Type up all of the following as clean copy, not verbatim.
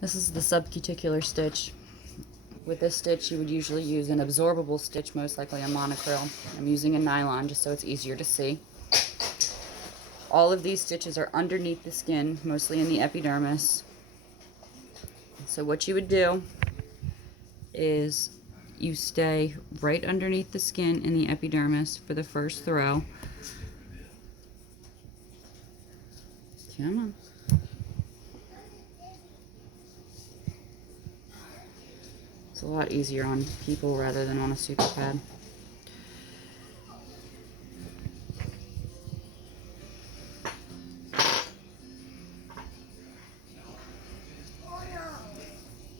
This is the subcuticular stitch. With this stitch, you would usually use an absorbable stitch, most likely a monocryl. I'm using a nylon just so it's easier to see. All of these stitches are underneath the skin, mostly in the epidermis. So what you would do is you stay right underneath the skin in the epidermis for the first throw. Come on. It's a lot easier on people rather than on a suture pad.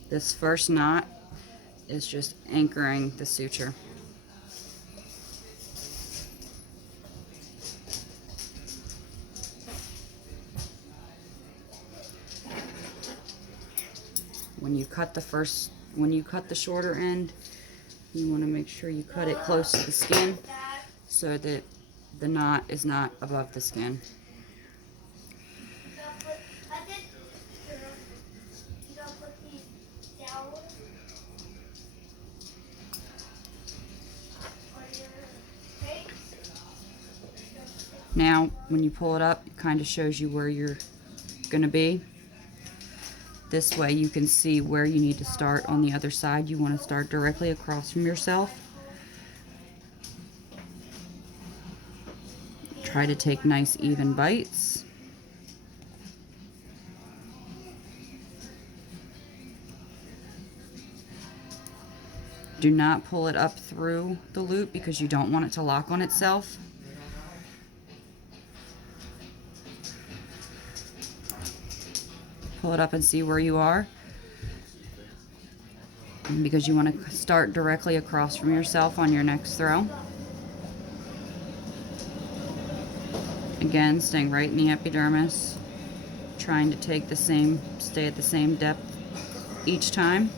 This first knot is just anchoring the suture. When you cut the shorter end, you want to make sure you cut it close to the skin so that the knot is not above the skin. Now, when you pull it up, it kind of shows you where you're going to be. This way you can see where you need to start on the other side. You want to start directly across from yourself. Try to take nice even bites. Do not pull it up through the loop because you don't want it to lock on itself. Pull it up and see where you are, because you want to start directly across from yourself on your next throw. Again, staying right in the epidermis, trying to stay at the same depth each time.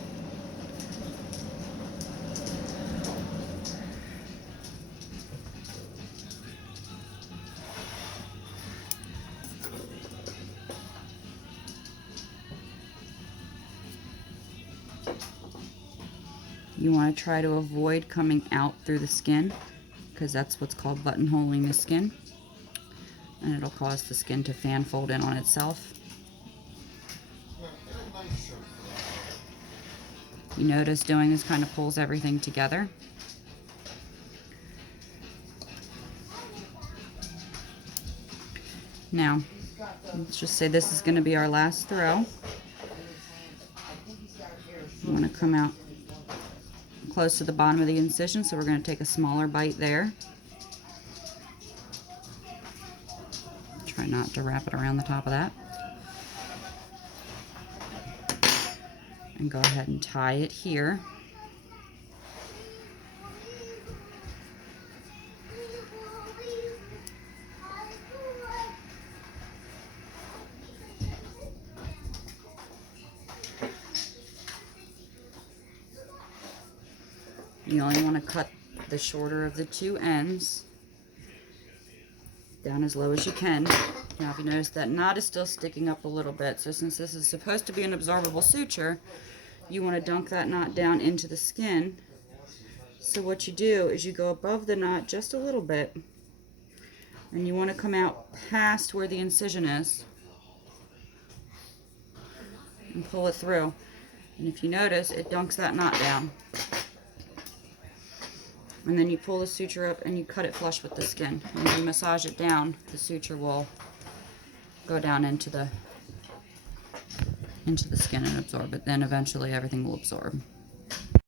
You want to try to avoid coming out through the skin, because that's what's called buttonholing the skin, and it'll cause the skin to fan fold in on itself. You notice doing this kind of pulls everything together. Now, let's just say this is going to be our last throw. You want to come out close to the bottom of the incision, so we're going to take a smaller bite there. Try not to wrap it around the top of that. And go ahead and tie it here. You only want to cut the shorter of the two ends down as low as you can. Now, if you notice, that knot is still sticking up a little bit, so since this is supposed to be an absorbable suture, you want to dunk that knot down into the skin. So what you do is you go above the knot just a little bit, and you want to come out past where the incision is and pull it through. And if you notice, it dunks that knot down. And then you pull the suture up and you cut it flush with the skin. And as you massage it down, the suture will go down into the skin and absorb it. Then eventually everything will absorb.